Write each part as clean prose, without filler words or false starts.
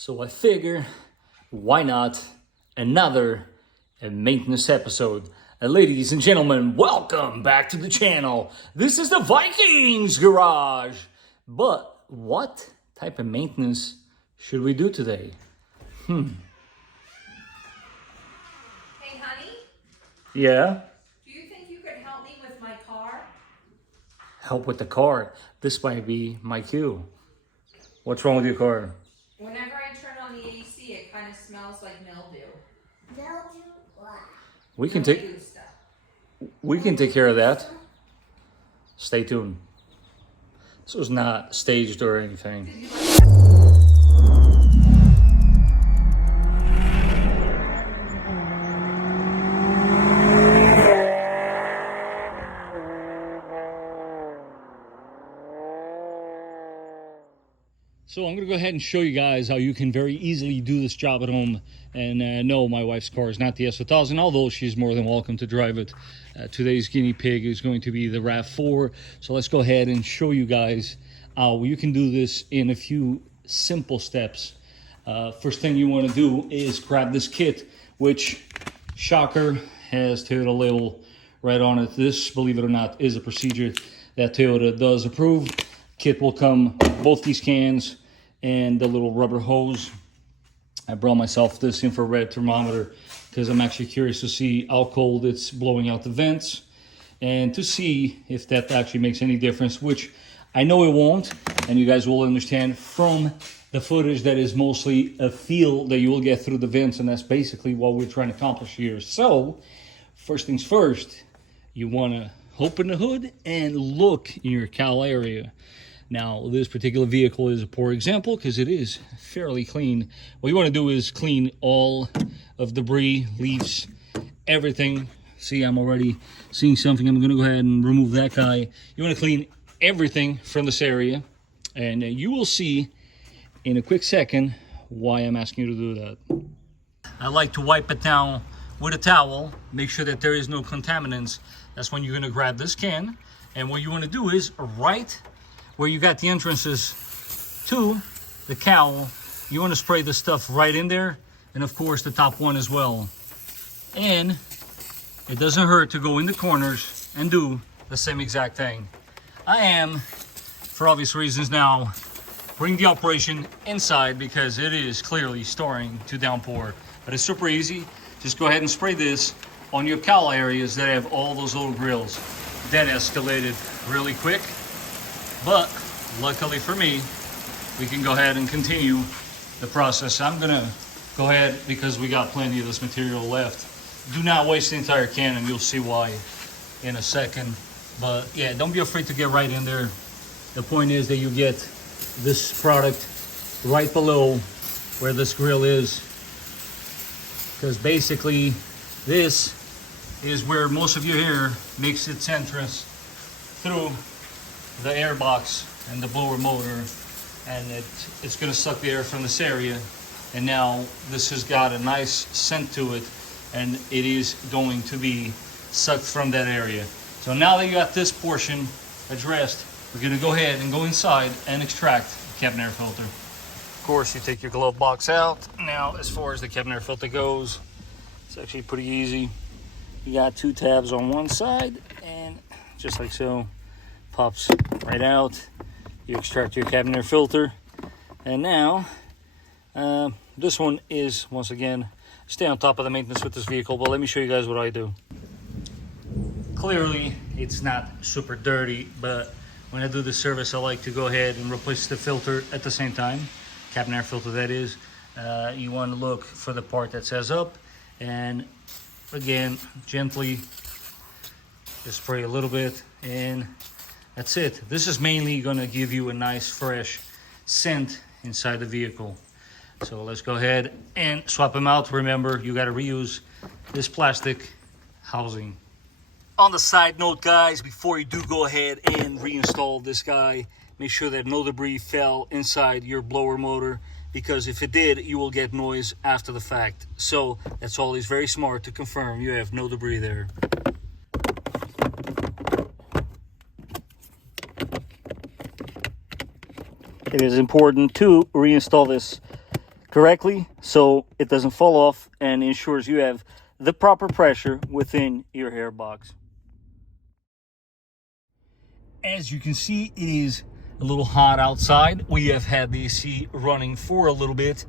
So I figure, why not another maintenance episode? Ladies and gentlemen, welcome back to the channel. This is the Vikings garage. But what type of maintenance should we do today? Hey, honey? Yeah? Do you think you could help me with my car? Help with the car. This might be my cue. What's wrong with your car? Whenever I turn on the AC, it kind of smells like mildew. Mildew what? We can Mildew stuff. take care of that. Stay tuned. This was not staged or anything. So I'm going to go ahead and show you guys how you can very easily do this job at home. And no, my wife's car is not the S1000, although she's more than welcome to drive it. Today's guinea pig is going to be the RAV4. So let's go ahead and show you guys how you can do this in a few simple steps. First thing you want to do is grab this kit, which, shocker, has Toyota label right on it. This, believe it or not, is a procedure that Toyota does approve. Kit will come both these cans and the little rubber hose. I brought myself this infrared thermometer because I'm actually curious to see how cold it's blowing out the vents and to see if that actually makes any difference, which I know it won't, and you guys will understand from the footage that is mostly a feel that you will get through the vents, and that's basically what we're trying to accomplish here. So first things first, you want to open the hood and look in your cowl area. Now, this particular vehicle is a poor example because it is fairly clean. What you want to do is clean all of debris, leaves, everything. See, I'm already seeing something. I'm going to go ahead and remove that guy. You want to clean everything from this area. And you will see in a quick second why I'm asking you to do that. I like to wipe it down with a towel. Make sure that there is no contaminants. That's when you're going to grab this can. And what you want to do is right where you got the entrances to the cowl, you want to spray the stuff right in there, and of course the top one as well. And it doesn't hurt to go in the corners and do the same exact thing. I am, for obvious reasons now, bring the operation inside because it is clearly starting to downpour. But it's super easy. Just go ahead and spray this on your cowl areas that have all those little grills. That escalated really quick. But luckily for me, we can go ahead and continue the process. I'm gonna go ahead because we got plenty of this material left. Do not waste the entire can, and you'll see why in a second. But yeah, don't be afraid to get right in there. The point is that you get this product right below where this grill is, because basically this is where most of your air makes its entrance through the air box and the blower motor, and it's going to suck the air from this area. And now this has got a nice scent to it, and it is going to be sucked from that area. So now that you got this portion addressed, we're going to go ahead and go inside and extract the cabin air filter. Of course, you take your glove box out. Now, as far as the cabin air filter goes, it's actually pretty easy. You got two tabs on one side, and just like so, pops right out. You extract your cabin air filter, and now this one is, once again, stay on top of the maintenance with this vehicle. But let me show you guys what I do. Clearly it's not super dirty, but when I do the service, I like to go ahead and replace the filter at the same time. Cabin air filter, that is. You want to look for the part that says up, and again, gently just spray a little bit, and that's it. This is mainly going to give you a nice fresh scent inside the vehicle. So let's go ahead and swap them out. Remember, you got to reuse this plastic housing. On the side note, guys, before you do go ahead and reinstall this guy, make sure that no debris fell inside your blower motor, because if it did, you will get noise after the fact. So that's always very smart to confirm you have no debris there. It is important to reinstall this correctly so it doesn't fall off and ensures you have the proper pressure within your hair box. As you can see, it is a little hot outside. We have had the AC running for a little bit,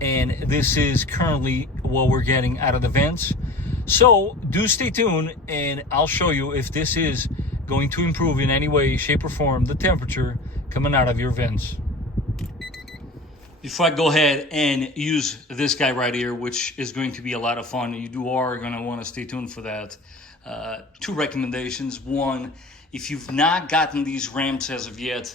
and this is currently what we're getting out of the vents. So do stay tuned, and I'll show you if this is going to improve in any way, shape, or form the temperature coming out of your vents. Before I go ahead and use this guy right here, which is going to be a lot of fun, you are going to want to stay tuned for that. 2 recommendations. One, if you've not gotten these ramps as of yet,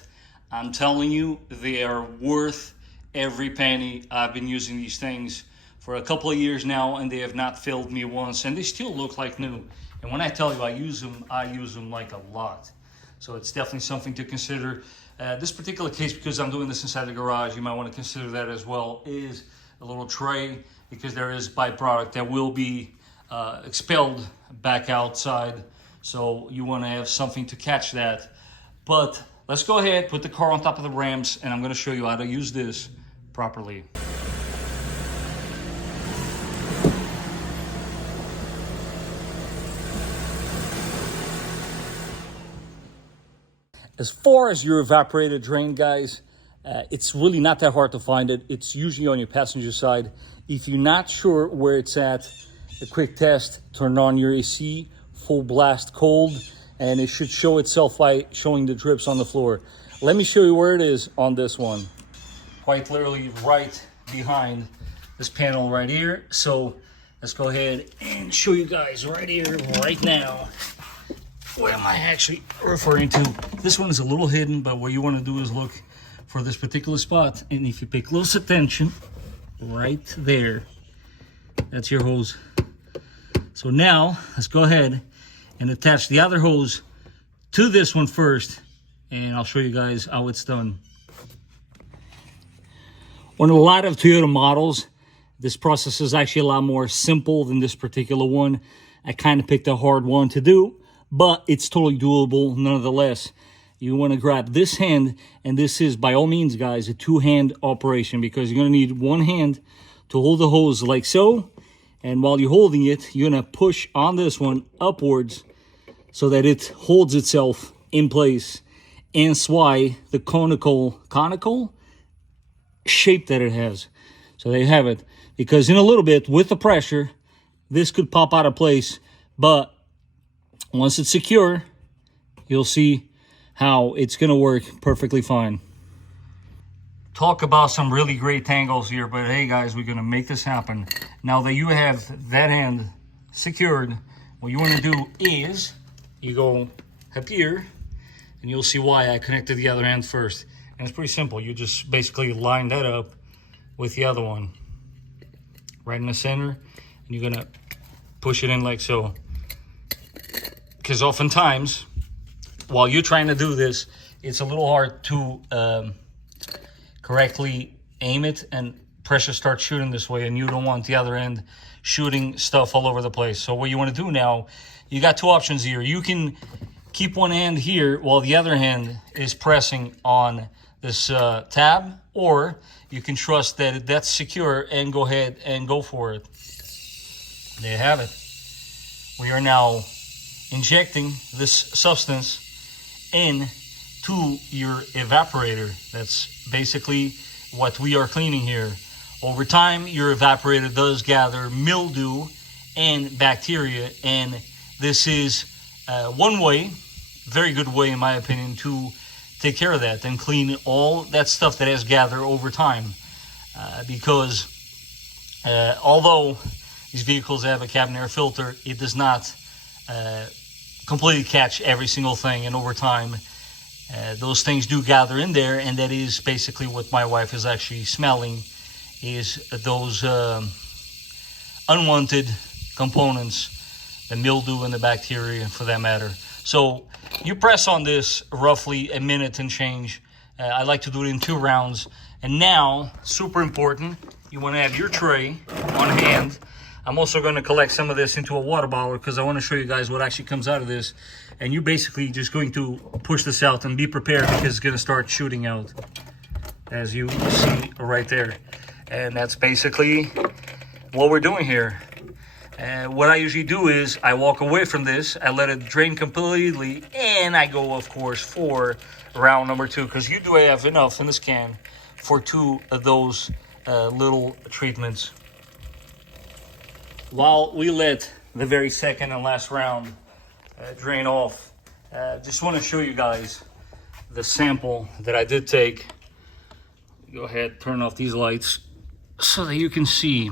I'm telling you, they are worth every penny. I've been using these things for a couple of years now, and they have not failed me once, and they still look like new. And when I tell you I use them like a lot. So it's definitely something to consider. This particular case, because I'm doing this inside the garage, you might want to consider that as well, is a little tray, because there is byproduct that will be expelled back outside. So you want to have something to catch that. But let's go ahead, put the car on top of the ramps, and I'm going to show you how to use this properly. As far as your evaporator drain, guys, it's really not that hard to find it. It's usually on your passenger side. If you're not sure where it's at, a quick test, turn on your AC, full blast cold, and it should show itself by showing the drips on the floor. Let me show you where it is on this one. Quite literally right behind this panel right here. So let's go ahead and show you guys right here, right now. What am I actually referring to? This one is a little hidden, but what you want to do is look for this particular spot. And if you pay close attention, right there, that's your hose. So now let's go ahead and attach the other hose to this one first, and I'll show you guys how it's done. On a lot of Toyota models, this process is actually a lot more simple than this particular one. I kind of picked a hard one to do, but it's totally doable nonetheless. You want to grab this hand, and this is, by all means, guys, a 2-hand operation, because you're going to need one hand to hold the hose like so. And while you're holding it, you're going to push on this one upwards so that it holds itself in place. And that's why the conical shape that it has. So there you have it. Because in a little bit, with the pressure, this could pop out of place. But once it's secure, you'll see how it's going to work perfectly fine. Talk about some really great tangles here, but hey guys, we're going to make this happen. Now that you have that end secured, what you want to do is you go up here, and you'll see why I connected the other end first. And it's pretty simple. You just basically line that up with the other one right in the center, and you're going to push it in like so. Because oftentimes, while you're trying to do this, it's a little hard to correctly aim it, and pressure starts shooting this way, and you don't want the other end shooting stuff all over the place. So what you want to do now, you got 2 options here. You can keep one hand here while the other hand is pressing on this tab, or you can trust that that's secure and go ahead and go for it. There you have it. We are now injecting this substance into your evaporator. That's basically what we are cleaning here. Over time, your evaporator does gather mildew and bacteria, and this is one way, very good way in my opinion, to take care of that and clean all that stuff that has gathered over time. Because although these vehicles have a cabin air filter, it does not completely catch every single thing, and over time those things do gather in there, and that is basically what my wife is actually smelling, is those unwanted components, the mildew and the bacteria for that matter. So you press on this roughly a minute and change. I like to do it in 2 rounds. And now, super important, you want to have your tray on hand. I'm also going to collect some of this into a water bottle because I want to show you guys what actually comes out of this. And you're basically just going to push this out and be prepared, because it's going to start shooting out, as you see right there. And that's basically what we're doing here. What I usually do is I walk away from this, I let it drain completely, and I go, of course, for round number 2, because you do have enough in this can for 2 of those little treatments. While we let the very second and last round drain off, just want to show you guys the sample that I did take. Go ahead, turn off these lights so that you can see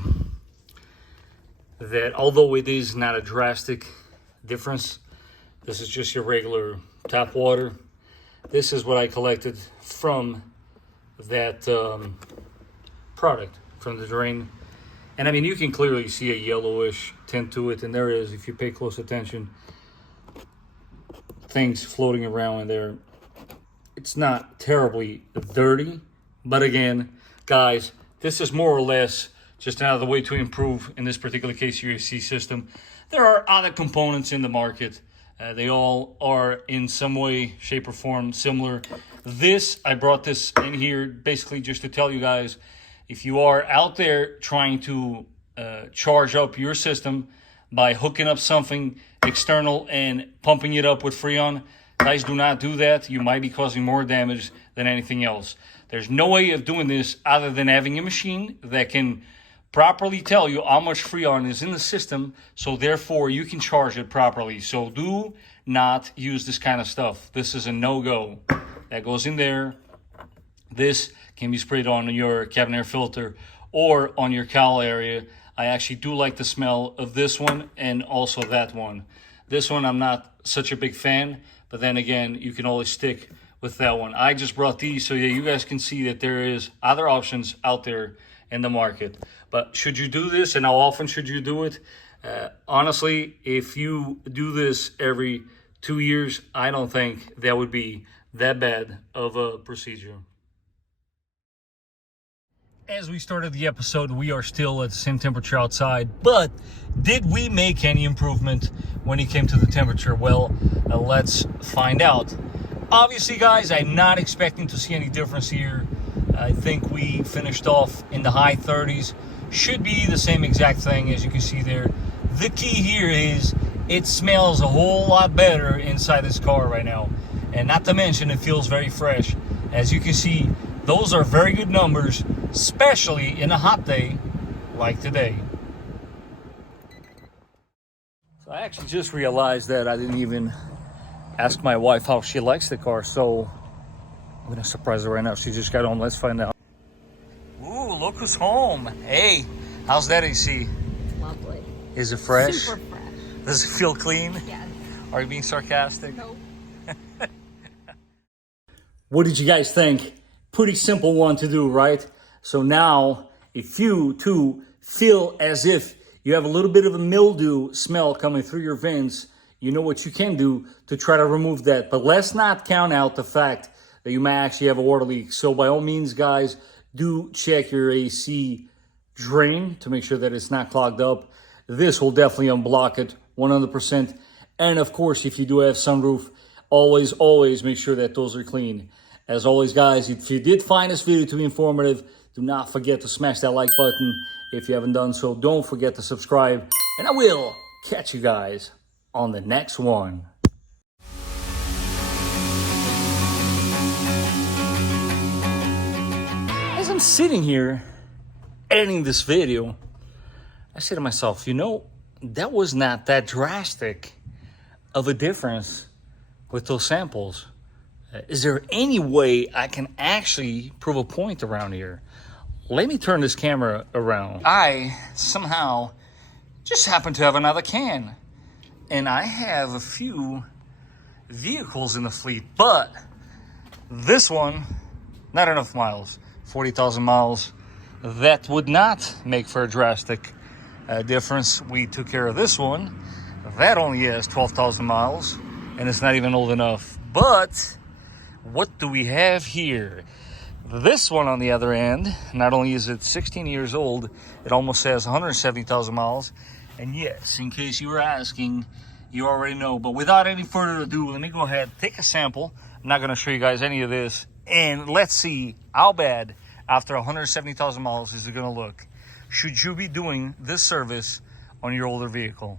that although it is not a drastic difference, this is just your regular tap water. This is what I collected from that product, from the drain. And I mean, you can clearly see a yellowish tint to it, and there is, if you pay close attention, things floating around in there. It's not terribly dirty, but again, guys, this is more or less just another way to improve, in this particular case, your AC system. There are other components in the market. They all are in some way, shape, or form similar. I brought this in here basically just to tell you guys, if you are out there trying to charge up your system by hooking up something external and pumping it up with Freon, guys, do not do that. You might be causing more damage than anything else. There's no way of doing this other than having a machine that can properly tell you how much Freon is in the system, so therefore you can charge it properly. So do not use this kind of stuff. This is a no-go. That goes in there. This can be sprayed on your cabin air filter or on your cowl area. I actually do like the smell of this one and also that one. This one I'm not such a big fan, but then again, you can always stick with that one. I just brought these so yeah, you guys can see that there is other options out there in the market. But should you do this, and how often should you do it? Honestly, if you do this every 2 years, I don't think that would be that bad of a procedure. As we started the episode, we are still at the same temperature outside, but did we make any improvement when it came to the temperature? Well, let's find out. Obviously, guys, I'm not expecting to see any difference here. I think we finished off in the high 30s. Should be the same exact thing as you can see there. The key here is it smells a whole lot better inside this car right now. And not to mention, it feels very fresh. As you can see, those are very good numbers, especially in a hot day like today. So I actually just realized that I didn't even ask my wife how she likes the car, so I'm gonna surprise her right now. She just got home. Let's find out. Ooh, look who's home. Hey, how's that AC? Lovely. Is it fresh? Super fresh. Does it feel clean? Yes. Are you being sarcastic? Nope. What did you guys think? Pretty simple one to do, right? So now, if you too feel as if you have a little bit of a mildew smell coming through your vents, you know what you can do to try to remove that. But let's not count out the fact that you may actually have a water leak. So by all means, guys, do check your AC drain to make sure that it's not clogged up. This will definitely unblock it 100%. And of course, if you do have sunroof, always make sure that those are clean. As always, guys, if you did find this video to be informative, do not forget to smash that like button. If you haven't done so, don't forget to subscribe. And I will catch you guys on the next one. As I'm sitting here editing this video, I say to myself, you know, that was not that drastic of a difference with those samples. Is there any way I can actually prove a point around here? Let me turn this camera around. I somehow just happen to have another can. And I have a few vehicles in the fleet, but this one, not enough miles, 40,000 miles. That would not make for a drastic difference. We took care of this one. That only has 12,000 miles, and it's not even old enough. But what do we have here? This one, on the other end, not only is it 16 years old, it almost has 170,000 miles. And yes, in case you were asking, you already know. But without any further ado, let me go ahead, take a sample. I'm not going to show you guys any of this. And let's see how bad after 170,000 miles is it going to look? Should you be doing this service on your older vehicle?